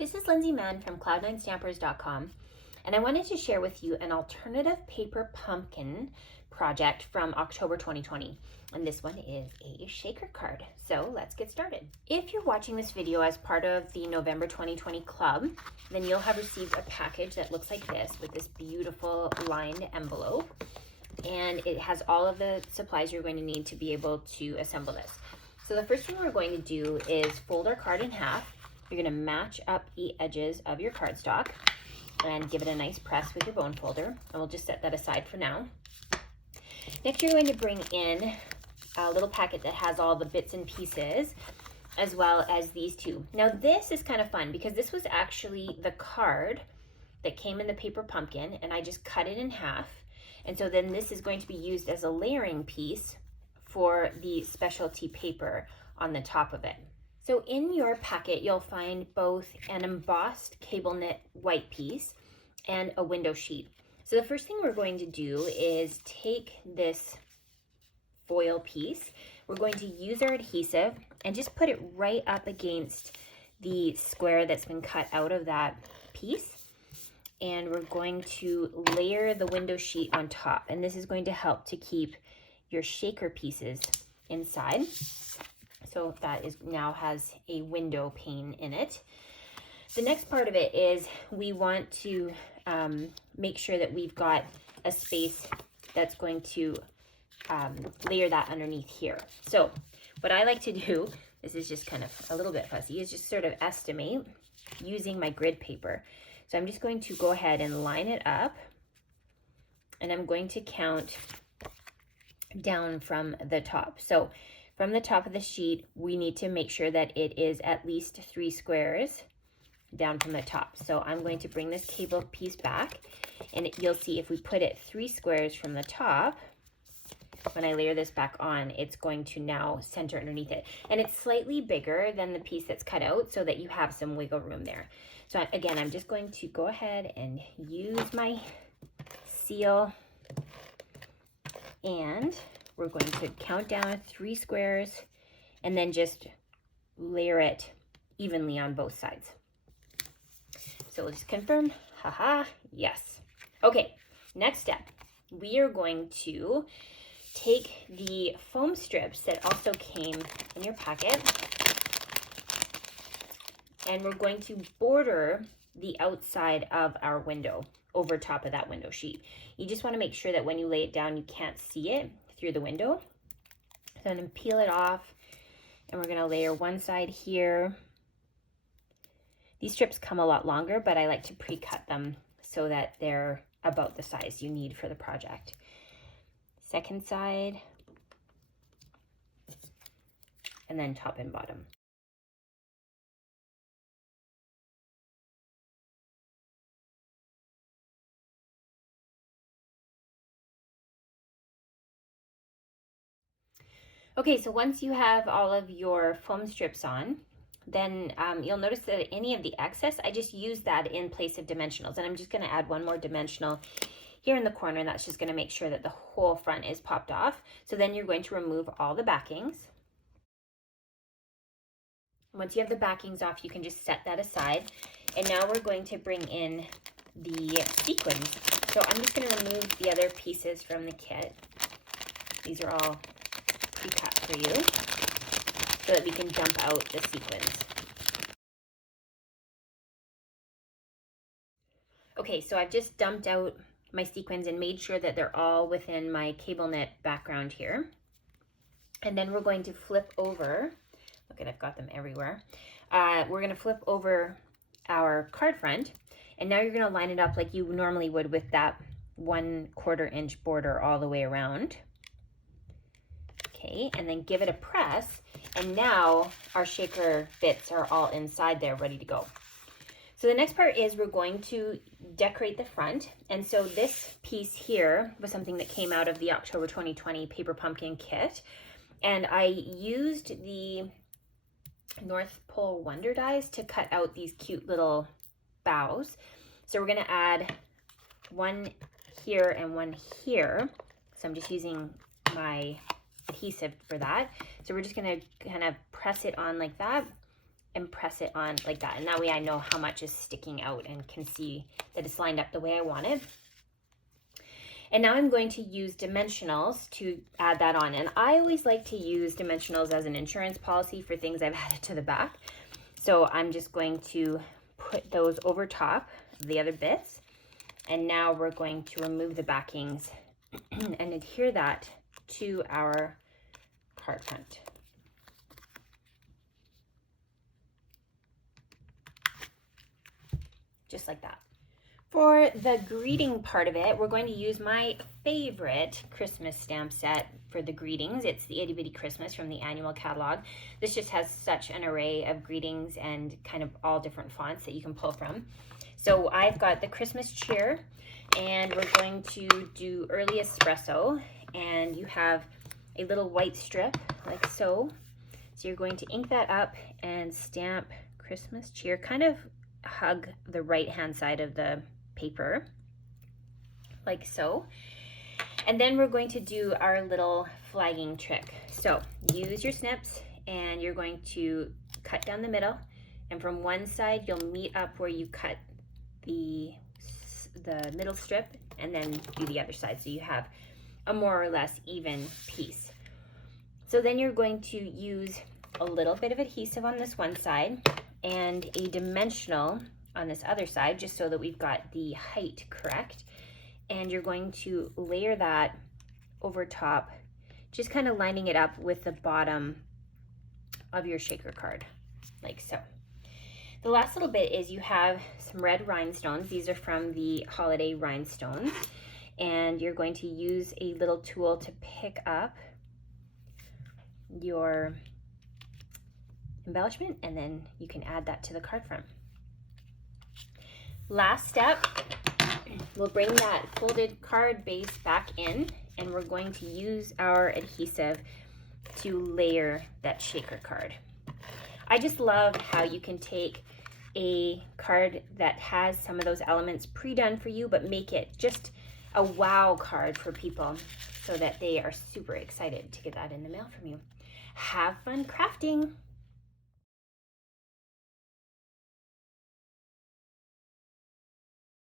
This is Lindsay Mann from Cloud9Stampers.com, and I wanted to share with you an alternative paper pumpkin project from October 2020. And this one is a shaker card. So let's get started. If you're watching this video as part of the November 2020 club, then you'll have received a package that looks like this with this beautiful lined envelope. And it has all of the supplies you're going to need to be able to assemble this. So the first thing we're going to do is fold our card in half. You're going to match up the edges of your cardstock and give it a nice press with your bone folder. And we'll just set that aside for now. Next, you're going to bring in a little packet that has all the bits and pieces, as well as these two. Now, this is kind of fun because this was actually the card that came in the paper pumpkin, and I just cut it in half. And so then this is going to be used as a layering piece for the specialty paper on the top of it. So in your packet, you'll find both an embossed cable knit white piece and a window sheet. So the first thing we're going to do is take this foil piece. We're going to use our adhesive and just put it right up against the square that's been cut out of that piece. And we're going to layer the window sheet on top. And this is going to help to keep your shaker pieces inside. So that is now has a window pane in it. The next part of it is we want to make sure that we've got a space that's going to layer that underneath here. So what I like to do, this is just kind of a little bit fussy, is just sort of estimate using my grid paper. So I'm just going to go ahead and line it up, and I'm going to count down from the top. So from the top of the sheet, we need to make sure that it is at least 3 squares down from the top. So I'm going to bring this cable piece back, and you'll see if we put it 3 squares from the top, when I layer this back on, it's going to now center underneath it. And it's slightly bigger than the piece that's cut out so that you have some wiggle room there. So again, I'm just going to go ahead and use my seal, and we're going to count down 3 squares and then just layer it evenly on both sides. So we'll just confirm, haha, yes. Okay, next step, we are going to take the foam strips that also came in your packet, and we're going to border the outside of our window over top of that window sheet. You just want to make sure that when you lay it down, you can't see it through the window. So I'm going to peel it off, and we're going to layer one side here. These strips come a lot longer, but I like to pre-cut them so that they're about the size you need for the project. Second side, and then top and bottom. Okay, so once you have all of your foam strips on, then you'll notice that any of the excess, I just use that in place of dimensionals. And I'm just going to add one more dimensional here in the corner, and that's just going to make sure that the whole front is popped off. So then you're going to remove all the backings. Once you have the backings off, you can just set that aside. And now we're going to bring in the sequins. So I'm just going to remove the other pieces from the kit. These are all pre-cut for you so that we can dump out the sequins. Okay, so I've just dumped out my sequins and made sure that they're all within my cable knit background here. And then we're going to flip over, look at, I've got them everywhere. We're gonna flip over our card front, and now you're gonna line it up like you normally would with that 1/4 inch border all the way around. Okay, and then give it a press, and now our shaker bits are all inside there ready to go. So the next part is we're going to decorate the front. And so this piece here was something that came out of the October 2020 Paper Pumpkin kit. And I used the North Pole Wonder Dies to cut out these cute little bows. So we're gonna add one here and one here. So I'm just using my adhesive for that. So we're just gonna kind of press it on like that and press it on like that. And that way I know how much is sticking out and can see that it's lined up the way I want it. And now I'm going to use dimensionals to add that on. And I always like to use dimensionals as an insurance policy for things I've added to the back. So I'm just going to put those over top of the other bits. And now we're going to remove the backings and adhere that to our card front. Just like that. For the greeting part of it, we're going to use my favorite Christmas stamp set for the greetings. It's the Itty Bitty Christmas from the annual catalog. This just has such an array of greetings and kind of all different fonts that you can pull from. So I've got the Christmas cheer, and we're going to do early espresso, and you have a little white strip like so. So you're going to ink that up and stamp Christmas cheer, kind of hug the right hand side of the paper like so. And then we're going to do our little flagging trick. So use your snips and you're going to cut down the middle, and from one side you'll meet up where you cut the middle strip, and then do the other side so you have a more or less even piece. So then you're going to use a little bit of adhesive on this one side and a dimensional on this other side, just so that we've got the height correct. And you're going to layer that over top, just kind of lining it up with the bottom of your shaker card, like so. The last little bit is you have some red rhinestones. These are from the holiday rhinestones. And you're going to use a little tool to pick up your embellishment, and then you can add that to the card front. Last step, we'll bring that folded card base back in, and we're going to use our adhesive to layer that shaker card. I just love how you can take a card that has some of those elements pre-done for you, but make it just a wow card for people so that they are super excited to get that in the mail from you. Have fun crafting!